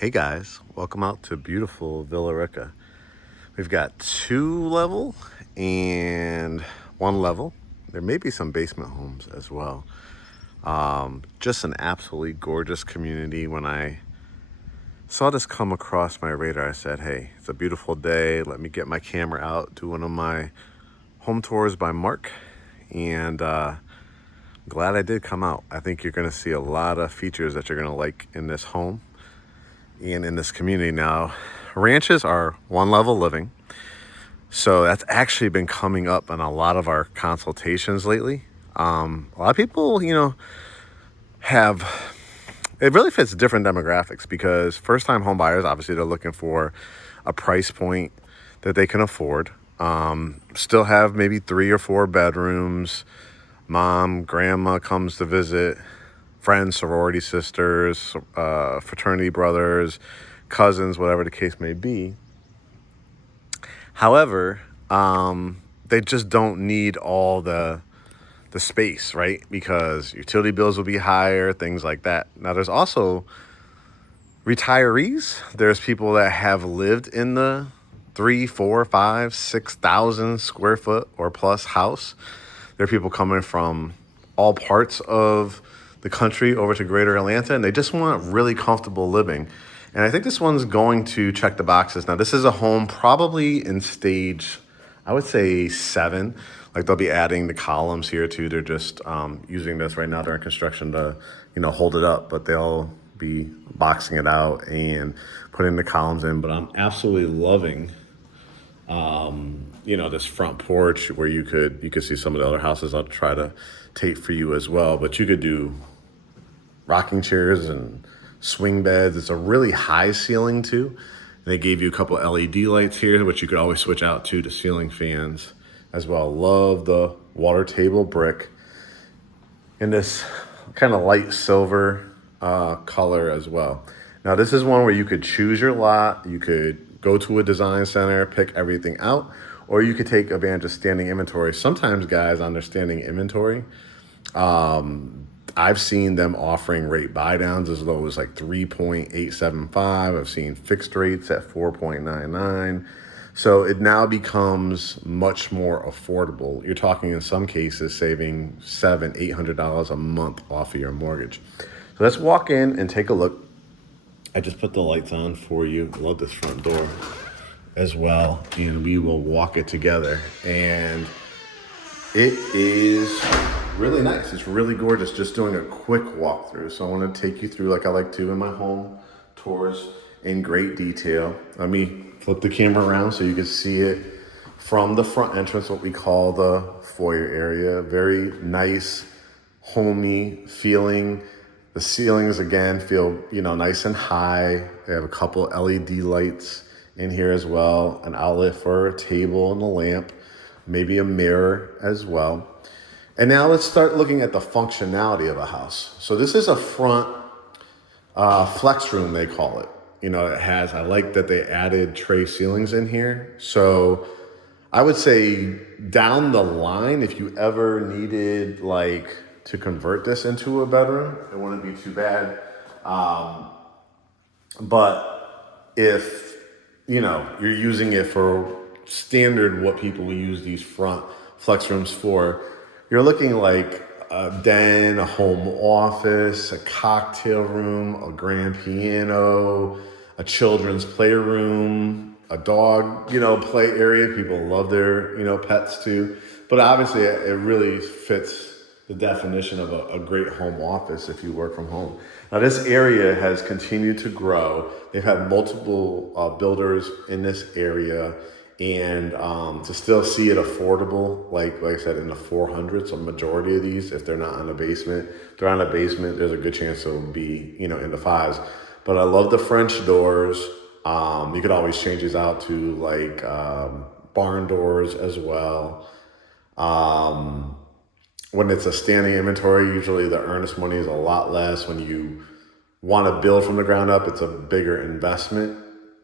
Hey guys, welcome out to beautiful Villa Rica. We've got 2 level and 1 level. There may be some basement homes as well. Just an absolutely gorgeous community. When I saw this come across my radar, I said, hey, it's a beautiful day. Let me get my camera out, do one of my home tours by Mark. And glad I did come out. I think you're gonna see a lot of features that you're gonna like in this home and in this community. Now, ranches are 1 level living, so that's actually been coming up in a lot of our consultations lately. A lot of people, have, it really fits different demographics, because first-time home buyers, obviously they're looking for a price point that they can afford. Still have maybe 3 or 4 bedrooms. Mom, grandma comes to visit, friends, sorority sisters, fraternity brothers, cousins, whatever the case may be. However, they just don't need all the space, right? Because utility bills will be higher, things like that. Now, there's also retirees. There's people that have lived in the 3, 4, 5, 6,000 square foot or plus house. There are people coming from all parts of the country over to Greater Atlanta, and they just want really comfortable living. And I think this one's going to check the boxes. Now, this is a home probably in stage, I would say 7. Like, they'll be adding the columns here too. They're just using this right now during construction to, hold it up, but they'll be boxing it out and putting the columns in. But I'm absolutely loving this front porch where you could see some of the other houses. I'll try to tape for you as well, but you could do rocking chairs and swing beds. It's a really high ceiling too. They gave you a couple LED lights here, which you could always switch out to ceiling fans as well. Love the water table brick in this kind of light silver color as well. Now, this is one where you could choose your lot. You could go to a design center, pick everything out, or you could take advantage of standing inventory. Sometimes, guys, on their standing inventory, I've seen them offering rate buy downs as low as like 3.875. I've seen fixed rates at 4.99. So it now becomes much more affordable. You're talking in some cases saving $700-800 a month off of your mortgage. So let's walk in and take a look. I just put the lights on for you. Love this front door as well, and we will walk it together. And it is really nice. It's really gorgeous. Just doing a quick walkthrough. So I want to take you through, like I like to in my home tours, in great detail. Let me flip the camera around so you can see it from the front entrance, what we call the foyer area. Very nice, homey feeling. The ceilings, again, feel, nice and high. They have a couple LED lights in here as well, an outlet for a table and a lamp, maybe a mirror as well. And now let's start looking at the functionality of a house. So this is a front flex room, they call it. It has, I like that they added tray ceilings in here. So I would say down the line, if you ever needed to convert this into a bedroom, it wouldn't be too bad. But if, you're using it for standard, what people use these front flex rooms for, you're looking like a den, a home office, a cocktail room, a grand piano, a children's playroom, a dog, play area. People love their, pets too. But obviously it really fits the definition of a great home office if you work from home. Now, this area has continued to grow. They've had multiple builders in this area, and to still see it affordable, like I said, in the 400s, a majority of these, if they're not in a basement, if they're on a basement, there's a good chance it'll be, in the 5s. But I love the French doors. You could always change these out to barn doors as well. When it's a standing inventory, usually the earnest money is a lot less. When you want to build from the ground up, it's a bigger investment.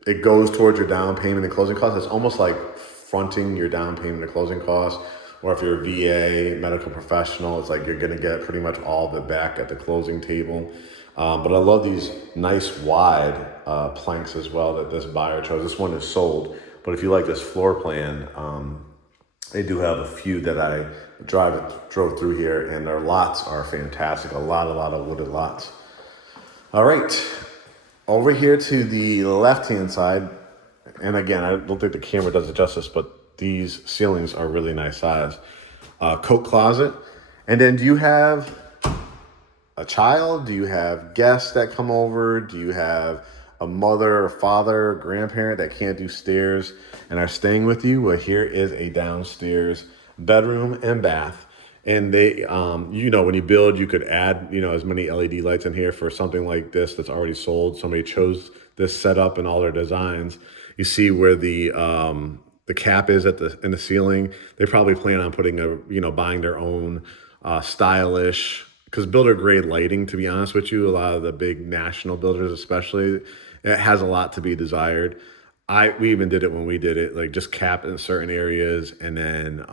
It goes towards your down payment and closing costs. It's almost like fronting your down payment and closing costs. Or if you're a VA, medical professional, it's like you're going to get pretty much all of it back at the closing table. But I love these nice wide planks as well that this buyer chose. This one is sold, but if you like this floor plan, they do have a few that I drove through here, and their lots are fantastic. A lot of wooded lots. All right, over here to the left-hand side, and again, I don't think the camera does it justice, but these ceilings are really nice size. Coat closet, and then do you have a child? Do you have guests that come over? Do you have a mother or father or grandparent that can't do stairs and are staying with you? Well, here is a downstairs bedroom and bath. And they, when you build, you could add, as many LED lights in here for something like this that's already sold. Somebody chose this setup and all their designs. You see where the cap is in the ceiling. They probably plan on putting buying their own stylish, because builder grade lighting, to be honest with you, a lot of the big national builders especially, it has a lot to be desired. We even did it when we did it, like just cap in certain areas, and then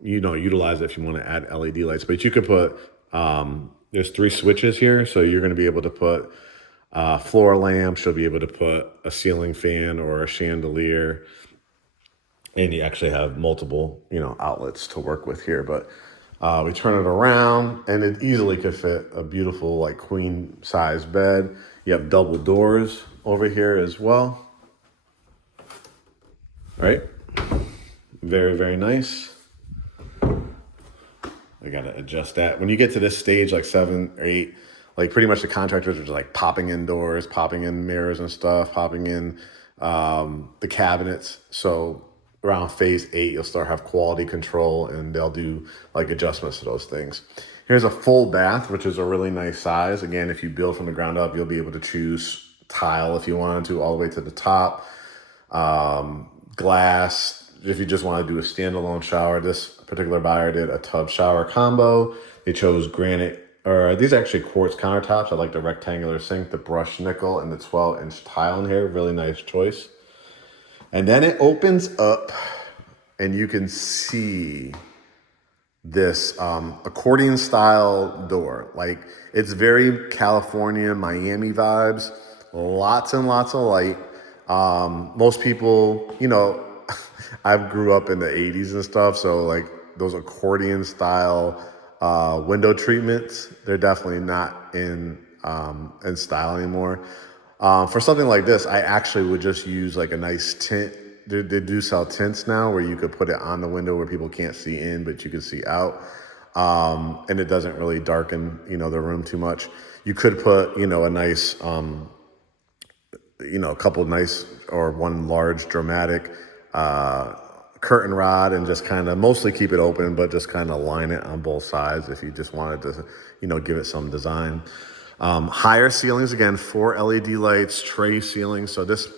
utilize it if you want to add LED lights. But you could put there's 3 switches here, so you're going to be able to put floor lamps. You'll be able to put a ceiling fan or a chandelier, and you actually have multiple outlets to work with here. But we turn it around, and it easily could fit a beautiful like queen size bed. You have double doors over here as well. Right? Very, very nice. I gotta adjust that. When you get to this stage, like 7 or 8, like pretty much the contractors are just like popping in doors, popping in mirrors and stuff, popping in the cabinets. So around phase 8, you'll start have quality control, and they'll do like adjustments to those things. Here's a full bath, which is a really nice size. Again, if you build from the ground up, you'll be able to choose tile if you wanted to, all the way to the top. Glass, if you just want to do a standalone shower. This particular buyer did a tub shower combo. They chose granite, or these are actually quartz countertops. I like the rectangular sink, the brushed nickel, and the 12-inch tile in here. Really nice choice. And then it opens up, and you can see this accordion style door. Like, it's very California, Miami vibes. Lots and lots of light. Most people, I grew up in the 80s and stuff, so like those accordion style window treatments, they're definitely not in style anymore. For something like this, I actually would just use like a nice tint. They do sell tints now where you could put it on the window where people can't see in, but you can see out. And it doesn't really darken, the room too much. You could put, a nice, a couple nice or one large dramatic curtain rod, and just kind of mostly keep it open, but just kind of line it on both sides if you just wanted to, give it some design. Higher ceilings, again, 4 LED lights, tray ceilings. So this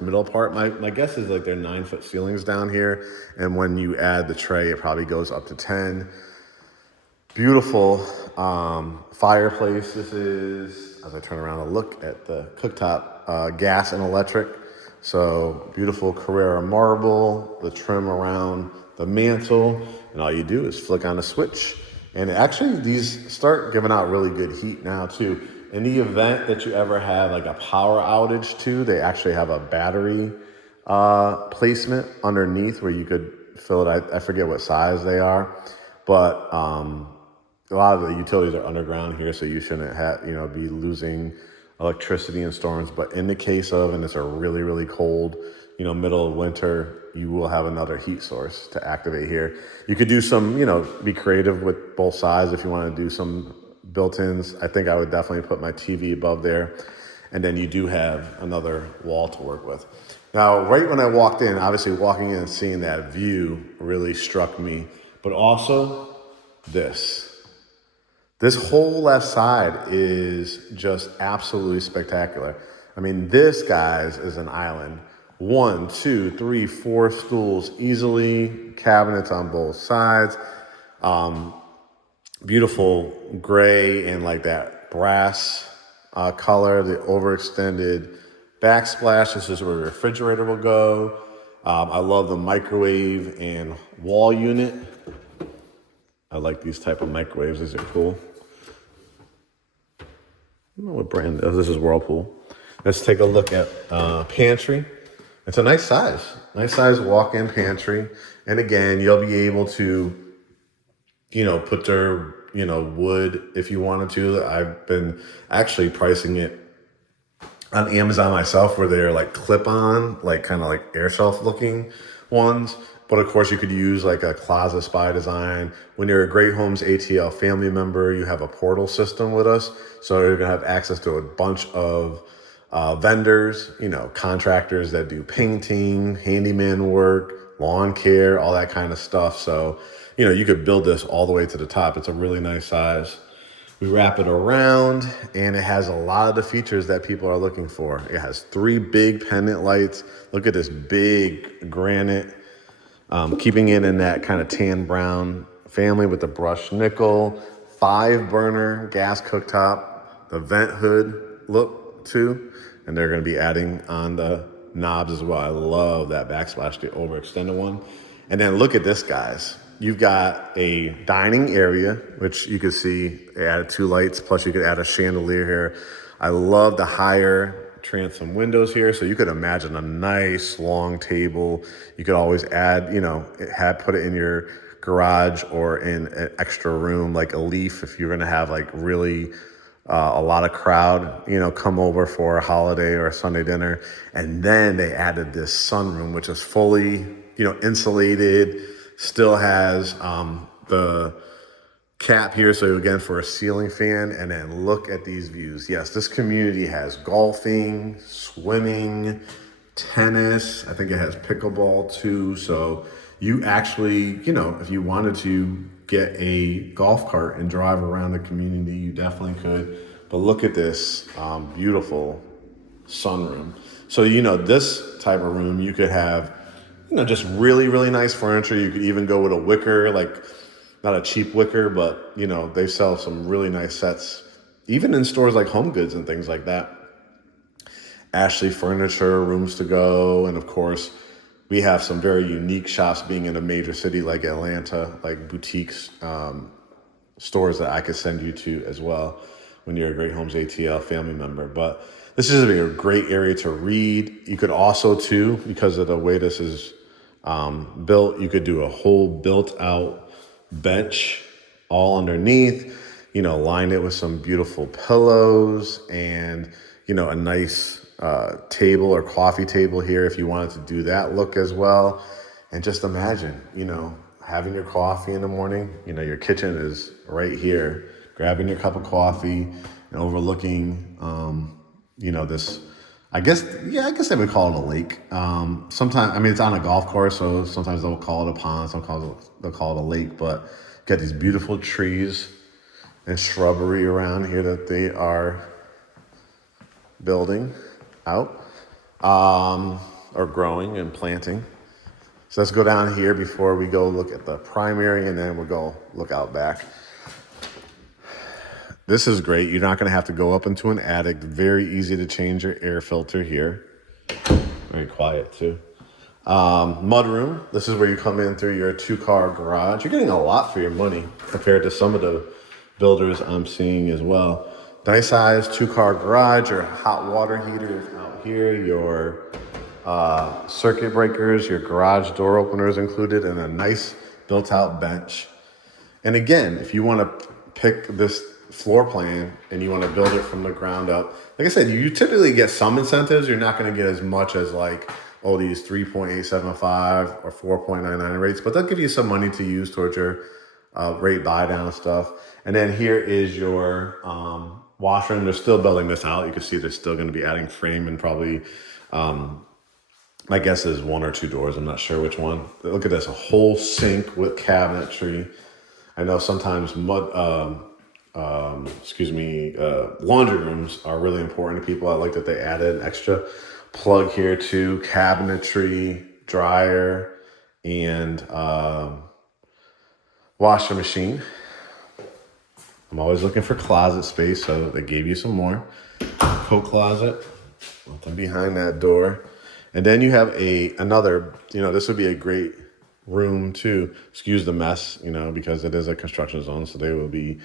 middle part, my guess is like they're 9-foot ceilings down here. And when you add the tray, it probably goes up to 10. Beautiful fireplace. This is, as I turn around and look at the cooktop, gas and electric. So beautiful Carrara marble, the trim around the mantle, and all you do is flick on a switch. And actually, these start giving out really good heat now too. In the event that you ever have like a power outage too, they actually have a battery placement underneath where you could fill it. I forget what size they are, but a lot of the utilities are underground here, so you shouldn't have, be losing electricity in storms. But in the case of, and it's a really, really cold, middle of winter, you will have another heat source to activate here. You could do some, be creative with both sides if you want to do some built-ins. I think I would definitely put my TV above there. And then you do have another wall to work with. Now, right when I walked in, obviously walking in and seeing that view really struck me, but also this. This whole left side is just absolutely spectacular. I mean, this, guys, is an island. 1, 2, 3, 4 stools easily, cabinets on both sides. Beautiful gray and like that brass color, the overextended backsplash. This is where the refrigerator will go. I love the microwave and wall unit. I like these type of microwaves. These are cool. I don't know what brand this is. Whirlpool. Let's take a look at pantry. It's a nice size walk-in pantry. And again, you'll be able to, put their, wood if you wanted to. I've been actually pricing it on Amazon myself where they're like clip-on, like kind of like air shelf looking ones. But of course you could use like a closet spy design. When you're a Great Homes ATL family member, you have a portal system with us. So you're gonna have access to a bunch of vendors, contractors that do painting, handyman work, lawn care, all that kind of stuff. So, you could build this all the way to the top. It's a really nice size. We wrap it around and it has a lot of the features that people are looking for. It has 3 big pendant lights. Look at this big granite, keeping it in that kind of tan brown family with the brushed nickel, 5 burner gas cooktop, the vent hood look too. And they're gonna be adding on the knobs as well. I love that backsplash, the overextended one. And then look at this, guys. You've got a dining area, which you can see they added 2 lights, plus you could add a chandelier here. I love the higher transom windows here. So you could imagine a nice long table. You could always add, put it in your garage or in an extra room, like a leaf, if you're gonna have like really a lot of crowd, come over for a holiday or a Sunday dinner. And then they added this sunroom, which is fully, insulated, still has the cap here. So again, for a ceiling fan. And then look at these views. Yes, this community has golfing, swimming, tennis. I think it has pickleball too. So you actually, if you wanted to get a golf cart and drive around the community, you definitely could. But look at this beautiful sunroom. So, this type of room, you could have, just really, really nice furniture. You could even go with a wicker, like not a cheap wicker, but, they sell some really nice sets, even in stores like Home Goods and things like that. Ashley Furniture, Rooms to Go, and of course, we have some very unique shops being in a major city like Atlanta, like boutiques, stores that I could send you to as well when you're a Great Homes ATL family member. But this is a great area to read. You could also too, because of the way this is built, you could do a whole built out bench all underneath, line it with some beautiful pillows and, a nice table or coffee table here if you wanted to do that look as well. And just imagine, having your coffee in the morning, your kitchen is right here, grabbing your cup of coffee and overlooking, this, I guess they would call it a lake. Sometimes, it's on a golf course, so sometimes they'll call it a pond, sometimes they'll call it a lake, but you got these beautiful trees and shrubbery around here that they are building out, or growing and planting. So let's go down here before we go look at the primary, and then we'll go look out back. This is great. You're not going to have to go up into an attic. Very easy to change your air filter here. Very quiet too. Mudroom. This is where you come in through your 2-car garage. You're getting a lot for your money compared to some of the builders I'm seeing as well. Nice size 2-car garage. Your hot water heater is out here. Your circuit breakers, your garage door openers included, and a nice built-out bench. And again, if you want to pick this floor plan and you want to build it from the ground up, like I said, you typically get some incentives. You're not going to get as much as like, these 3.875 or 4.99 rates, but they'll give you some money to use towards your rate buy down stuff. And then here is your washroom. They're still building this out. You can see they're still going to be adding frame and probably, my guess is 1 or 2 doors. I'm not sure which one. Look at this, a whole sink with cabinetry. I know sometimes laundry rooms are really important to people. I like that they added an extra plug here too, cabinetry, dryer, and washer machine. I'm always looking for closet space, so they gave you some more. Coat closet, nothing behind that door. And then you have another, this would be a great room too. Excuse the mess, because it is a construction zone, so they will be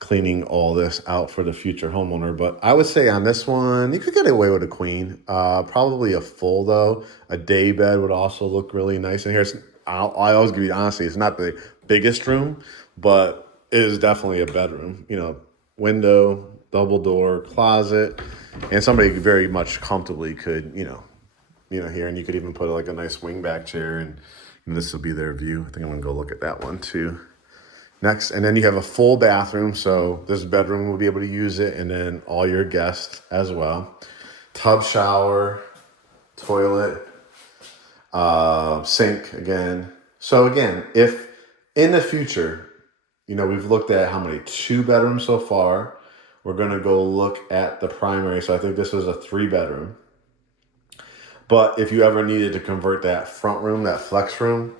cleaning all this out for the future homeowner. But I would say on this one, you could get away with a queen. Probably a full though. A day bed would also look really nice in here. I always give you honesty, it's not the biggest room, but it is definitely a bedroom. You know, window, double door, closet, and somebody very much comfortably could, here, and you could even put like a nice wingback chair, and this will be their view. I think I'm gonna go look at that one too. Next, and then you have a full bathroom, so this bedroom will be able to use it, and then all your guests as well. Tub shower, toilet, sink again. So again, if in the future, we've looked at how many 2 bedrooms so far. We're gonna go look at the primary. So I think this is a 3 bedroom. But if you ever needed to convert that front room, that flex room,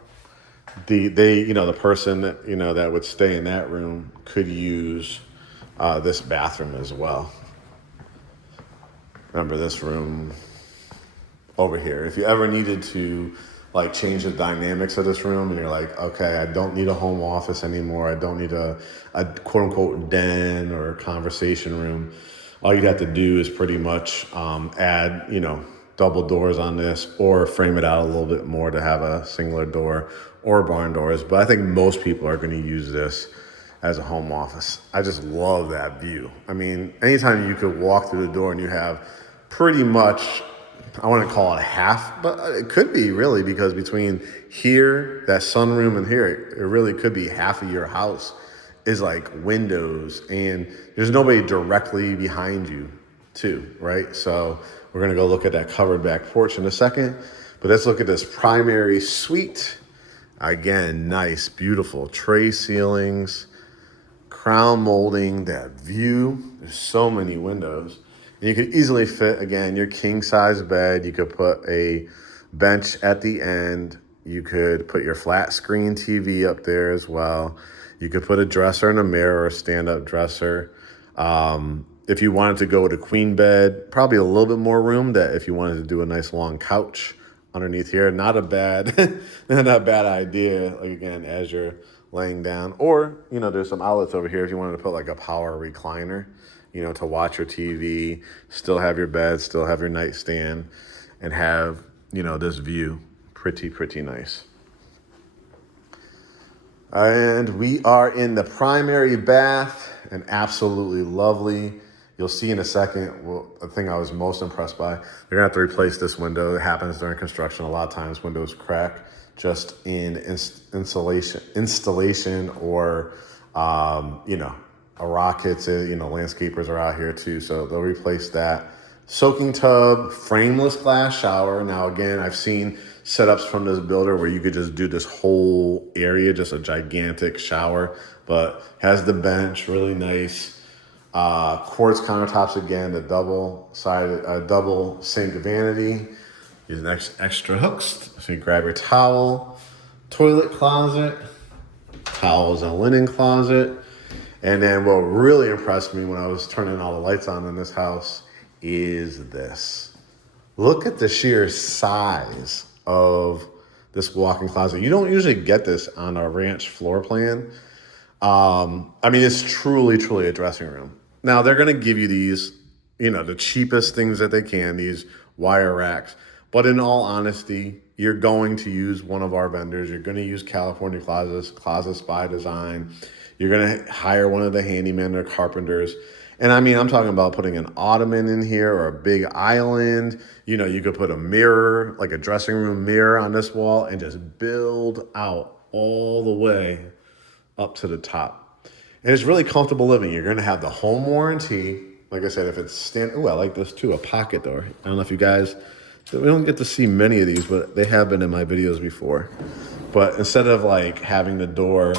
the person that, that would stay in that room could use this bathroom as well. Remember this room over here. If you ever needed to like change the dynamics of this room and you're like, okay, I don't need a home office anymore. I don't need a quote unquote den or conversation room. All you'd have to do is pretty much add, double doors on this, or frame it out a little bit more to have a singular door or barn doors. But I think most people are going to use this as a home office. I just love that view. I mean, anytime you could walk through the door and you have pretty much, I wouldn't call it half, but it could be really, because between here, that sunroom, and here, it really could be half of your house is like windows, and there's nobody directly behind you too, right? So we're gonna go look at that covered back porch in a second, but let's look at this primary suite. Again, nice, beautiful tray ceilings, crown molding, that view. There's so many windows. And you could easily fit, again, your king size bed. You could put a bench at the end. You could put your flat screen TV up there as well. You could put a dresser and a mirror, or a stand-up dresser. If you wanted to go with a queen bed, probably a little bit more room, that if you wanted to do a nice long couch underneath here, not a bad, not a bad idea, like again, as you're laying down. Or, there's some outlets over here if you wanted to put like a power recliner, to watch your TV, still have your bed, still have your nightstand, and have, this view. Pretty nice. And we are in the primary bath, and absolutely lovely. You'll see in a second, the thing I was most impressed by, they're gonna have to replace this window. It happens during construction. A lot of times windows crack just in installation, or, a rock hits it. Landscapers are out here too, so they'll replace that. Soaking tub, frameless glass shower. Now again, I've seen setups from this builder where you could just do this whole area, just a gigantic shower, but has the bench, really nice. Quartz countertops again, the double sink vanity. Using extra hooks, so you grab your towel, toilet closet, towels and linen closet. And then what really impressed me when I was turning all the lights on in this house is this. Look at the sheer size of this walk-in closet. You don't usually get this on a ranch floor plan. It's truly a dressing room. Now they're gonna give you these, the cheapest things that they can, these wire racks. But in all honesty, you're going to use one of our vendors. You're gonna use California Closets by Design. You're gonna hire one of the handymen or carpenters. And I'm talking about putting an ottoman in here, or a big island. You could put a mirror, like a dressing room mirror on this wall, and just build out all the way up to the top. And it's really comfortable living. You're gonna have the home warranty. Like I said, if it's I like this too, a pocket door. I don't know if you guys, we don't get to see many of these, but they have been in my videos before. But instead of like having the door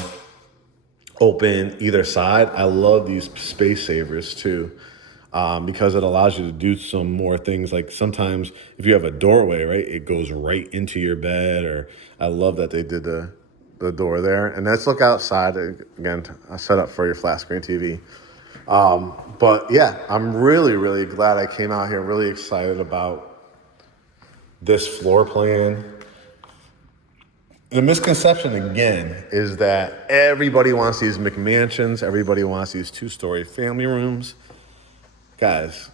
open either side, I love these space savers too, because it allows you to do some more things. Like sometimes if you have a doorway, right, it goes right into your bed. Or I love that they did the door there. And let's look outside again. I set up for your flat screen TV. But yeah, I'm really glad I came out here. Really excited about this floor plan. The misconception again is that everybody wants these McMansions, everybody wants these 2-story family rooms. Guys,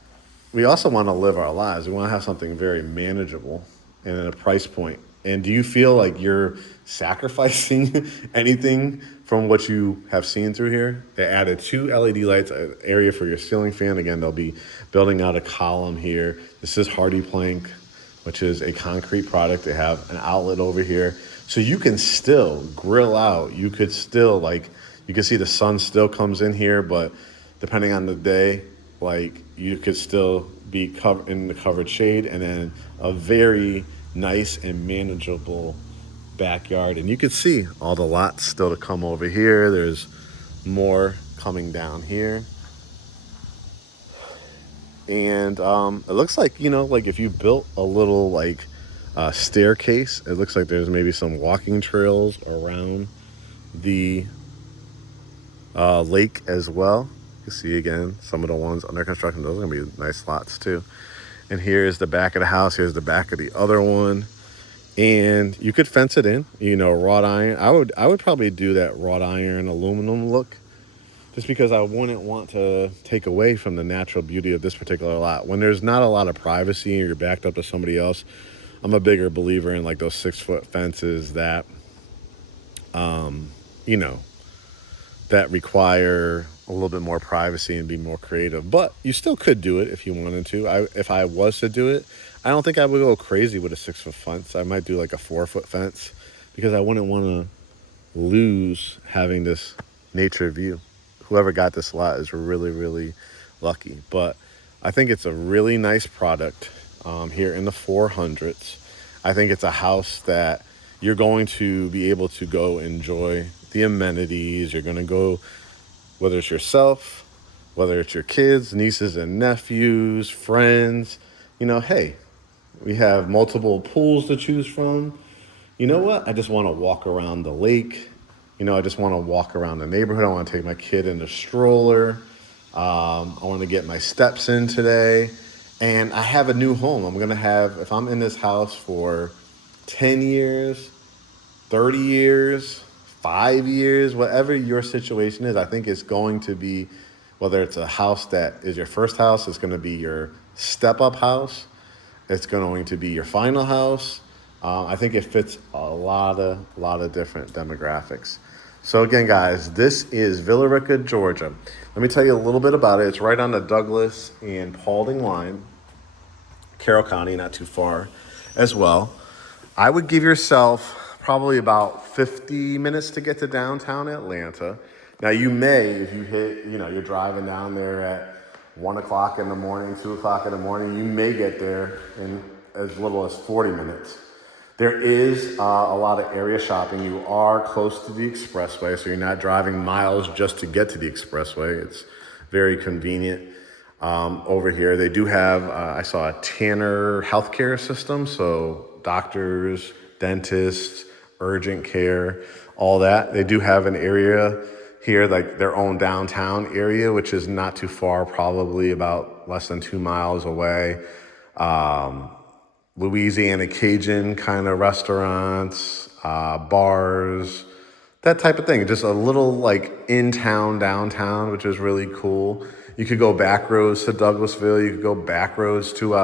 we also want to live our lives. We want to have something very manageable and at a price point. And do you feel like you're sacrificing anything from what you have seen through here? They added 2 LED lights, an area for your ceiling fan. Again, they'll be building out a column here. This is Hardy Plank, which is a concrete product. They have an outlet over here. So you can still grill out. You could still, like, you can see the sun still comes in here, but depending on the day, like, you could still be covered in the covered shade, and then a very nice and manageable backyard. And you can see all the lots still to come over here. There's more coming down here. And it looks like, you know, like if you built a little like staircase, it looks like there's maybe some walking trails around the lake as well. You see again some of the ones under construction. Those are gonna be nice lots too. And here's the back of the house. Here's the back of the other one. And you could fence it in, you know, wrought iron. I would probably do that wrought iron aluminum look, just because I wouldn't want to take away from the natural beauty of this particular lot. When there's not a lot of privacy and you're backed up to somebody else, I'm a bigger believer in like those 6-foot fences that, you know, that require a little bit more privacy and be more creative. But you still could do it if you wanted to. If I was to do it, I don't think I would go crazy with a 6-foot fence. I might do like a 4-foot fence, because I wouldn't want to lose having this nature view. Whoever got this lot is really, really lucky. But I think it's a really nice product here in the 400s. I think it's a house that you're going to be able to go enjoy the amenities. You're going to go, whether it's yourself, whether it's your kids, nieces and nephews, friends, you know, hey, we have multiple pools to choose from. You know what? I just want to walk around the lake. You know, I just want to walk around the neighborhood. I want to take my kid in the stroller. I want to get my steps in today. And I have a new home. I'm going to have, if I'm in this house for 10 years, 30 years, 5 years, whatever your situation is, I think it's going to be, whether it's a house that is your first house, it's going to be your step-up house, it's going to be your final house. I think it fits a lot of different demographics. So again, guys, this is Villa Rica, Georgia. Let me tell you a little bit about it. It's right on the Douglas and Paulding line, Carroll County, not too far as well. I would give yourself probably about 50 minutes to get to downtown Atlanta. Now you may, if you hit, you know, you're driving down there at 1 o'clock in the morning, 2 o'clock in the morning, you may get there in as little as 40 minutes. There is a lot of area shopping. You are close to the expressway, so you're not driving miles just to get to the expressway. It's very convenient over here. They do have, I saw a Tanner healthcare system, so doctors, dentists, urgent care, all that. They do have an area here, like their own downtown area, which is not too far, probably about less than 2 miles away. Louisiana Cajun kind of restaurants, bars, that type of thing. Just a little like in town, downtown, which is really cool. You could go back roads to Douglasville. You could go back roads to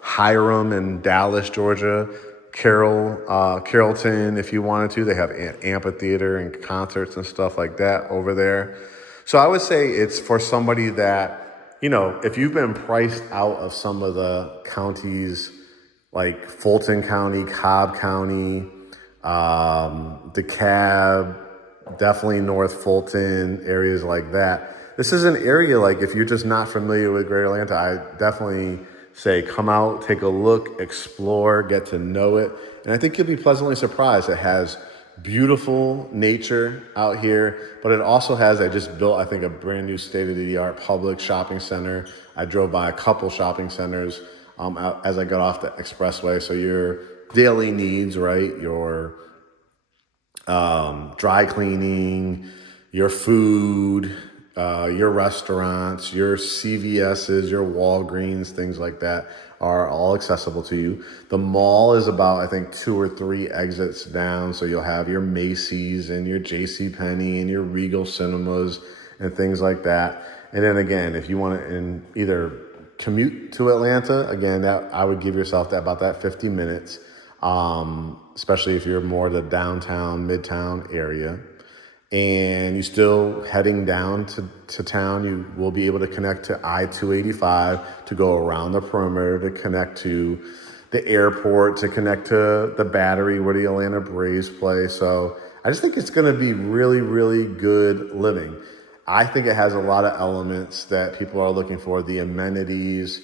Hiram in Dallas, Georgia, Carrollton, if you wanted to. They have amphitheater and concerts and stuff like that over there. So I would say it's for somebody that, you know, if you've been priced out of some of the counties, like Fulton County, Cobb County, DeKalb, definitely North Fulton, areas like that. This is an area, like, if you're just not familiar with Greater Atlanta, I definitely say come out, take a look, explore, get to know it. And I think you'll be pleasantly surprised. It has beautiful nature out here, but it also has, I just built, I think, a brand new state-of-the-art public shopping center. I drove by a couple shopping centers as I got off the expressway. So your daily needs, right? Your dry cleaning, your food, your restaurants, your CVS's, your Walgreens, things like that are all accessible to you. The mall is about, I think, 2 or 3 exits down. So you'll have your Macy's and your JCPenney and your Regal Cinemas and things like that. And then again, if you want to either commute to Atlanta, again, that I would give yourself about that 50 minutes, especially if you're more the downtown, midtown area. And you're still heading down to town, you will be able to connect to I-285 to go around the perimeter, to connect to the airport, to connect to the Battery where the Atlanta Braves play. So I just think it's going to be really, really good living. I think it has a lot of elements that people are looking for, the amenities,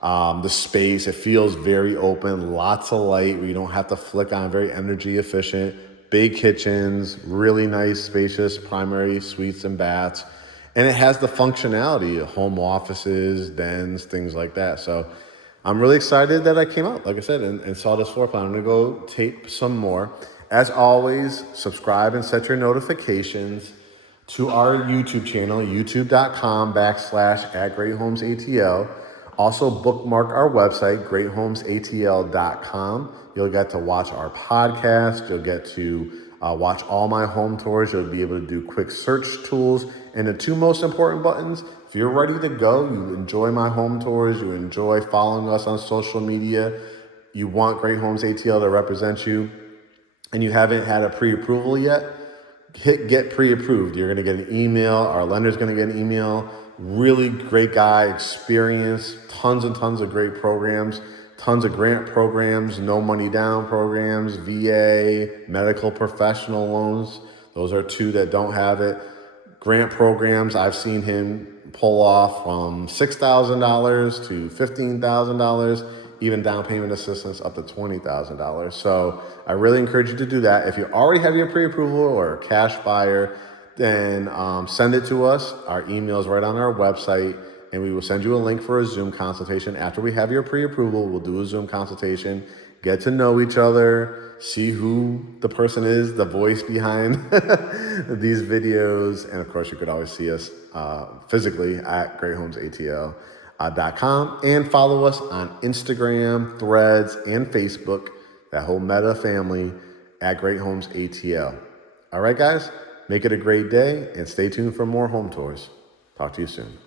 the space. It feels very open, lots of light where you don't have to flick on, very energy efficient. Big kitchens, really nice, spacious primary suites and baths. And it has the functionality of home offices, dens, things like that. So I'm really excited that I came out, like I said, and saw this floor plan. I'm gonna go tape some more. As always, subscribe and set your notifications to our YouTube channel, youtube.com/@GreatHomesATL. Also bookmark our website, GreatHomesATL.com. You'll get to watch our podcast. You'll get to watch all my home tours. You'll be able to do quick search tools. And the 2 most important buttons, if you're ready to go, you enjoy my home tours, you enjoy following us on social media, you want Great Homes ATL to represent you, and you haven't had a pre-approval yet, hit get pre-approved. You're going to get an email. Our lender's going to get an email. Really great guy, experience, tons and tons of great programs, tons of grant programs, no money down programs, VA, medical professional loans. Those are 2 that don't have it. Grant programs, I've seen him pull off from $6,000 to $15,000, even down payment assistance up to $20,000. So I really encourage you to do that. If you already have your pre-approval or a cash buyer, then send it to us. Our email is right on our website, and we will send you a link for a Zoom consultation. After we have your pre-approval, we'll do a Zoom consultation, get to know each other, see who the person is, the voice behind these videos. And of course, you could always see us physically at GreatHomesATL.com, and follow us on Instagram, Threads, and Facebook, that whole Meta family, at GreatHomesATL. All right, guys, make it a great day and stay tuned for more home tours. Talk to you soon.